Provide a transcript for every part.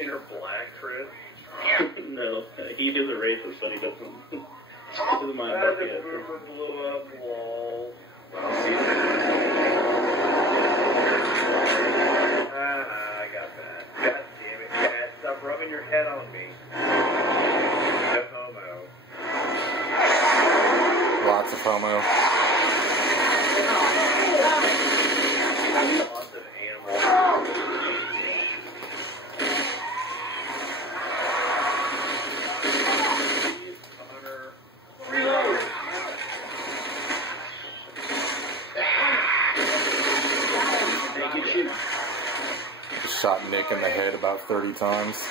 Inner black, Chris? No, he is a racist, but he doesn't mind about the boomer blew up, lol. I got that. God damn it, Cat. Stop rubbing your head on me. No homo. Lots of homo. Lots of animals. Shot Nick in the head about 30 times.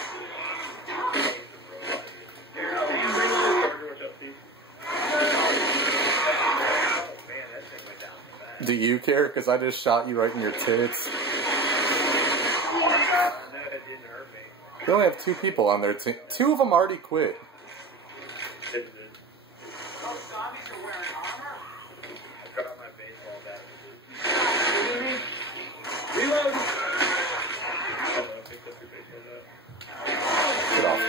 Do you care? Because I just shot you right in your tits. We only have 2 people on their team. 2 of them already quit. Reload! Get off me.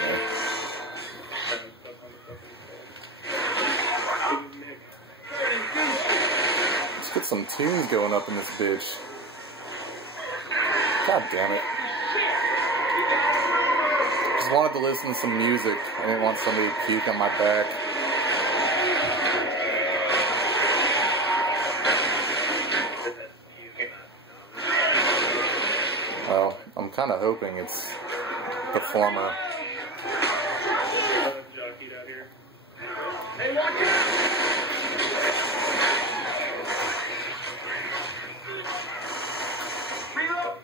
Let's get some tunes going up in this bitch. God damn it. Just wanted to listen to some music. I didn't want somebody to puke on my back. Well, I'm kind of hoping it's the former. Jockeyed out here. Hey, watch it! Reload!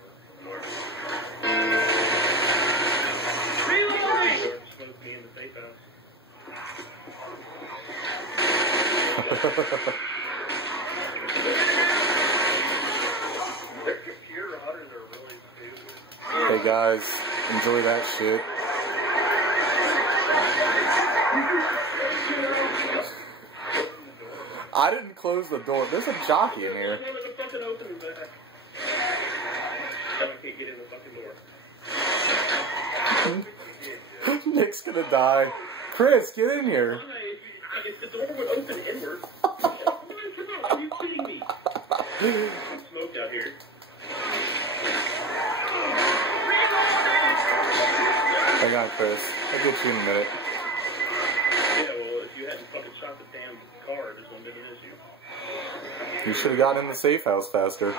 Reload! Smoke me in the safe house. Their computer routers are really stupid. Hey guys, enjoy that shit. I didn't close the door. There's a jockey in here. I can't get in the fucking door. Nick's gonna die. Chris, get in here. If the door would open inward. Are you kidding me? I'm smoked out here. Hang on, Chris. I'll get you in a minute. Yeah, well, if you hadn't fucking shot the damn car, this wouldn't have been an issue. You should have gotten in the safe house faster.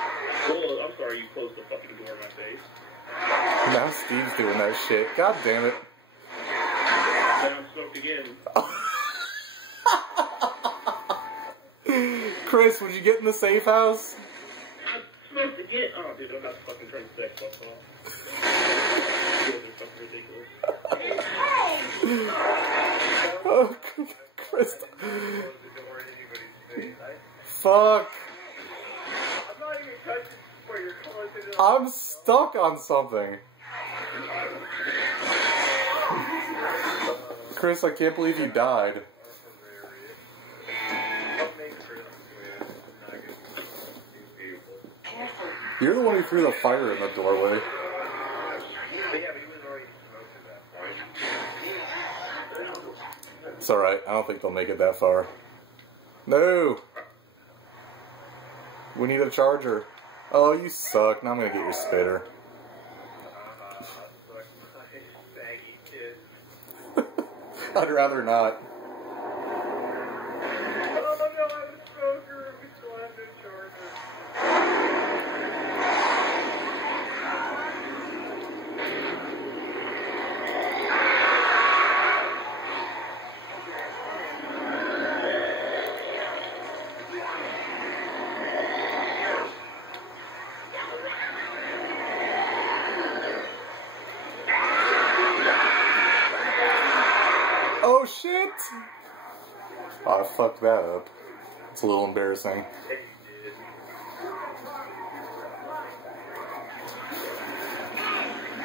Well, I'm sorry you closed the fucking door in my face. Now Steve's doing that shit. God damn it. Now I'm smoked again. Chris, would you get in the safe house? I'm smoked again. Oh, dude, I'm not fucking turning the Xbox off. You guys are fucking ridiculous. Oh, Chris. Fuck. I'm not even touching where you're closing it. I'm stuck on something. Chris, I can't believe you died. You're the one who threw the fire in the doorway. It's alright, I don't think they'll make it that far. No! We need a charger. Oh, you suck. Now I'm gonna get your spitter. I'd rather not. Oh shit! Oh, I fucked that up. It's a little embarrassing.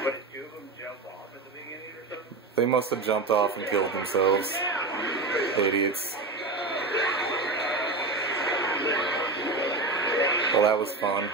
But did 2 of them jump off at the beginning or something? They must have jumped off and killed themselves. Idiots. Well, that was fun.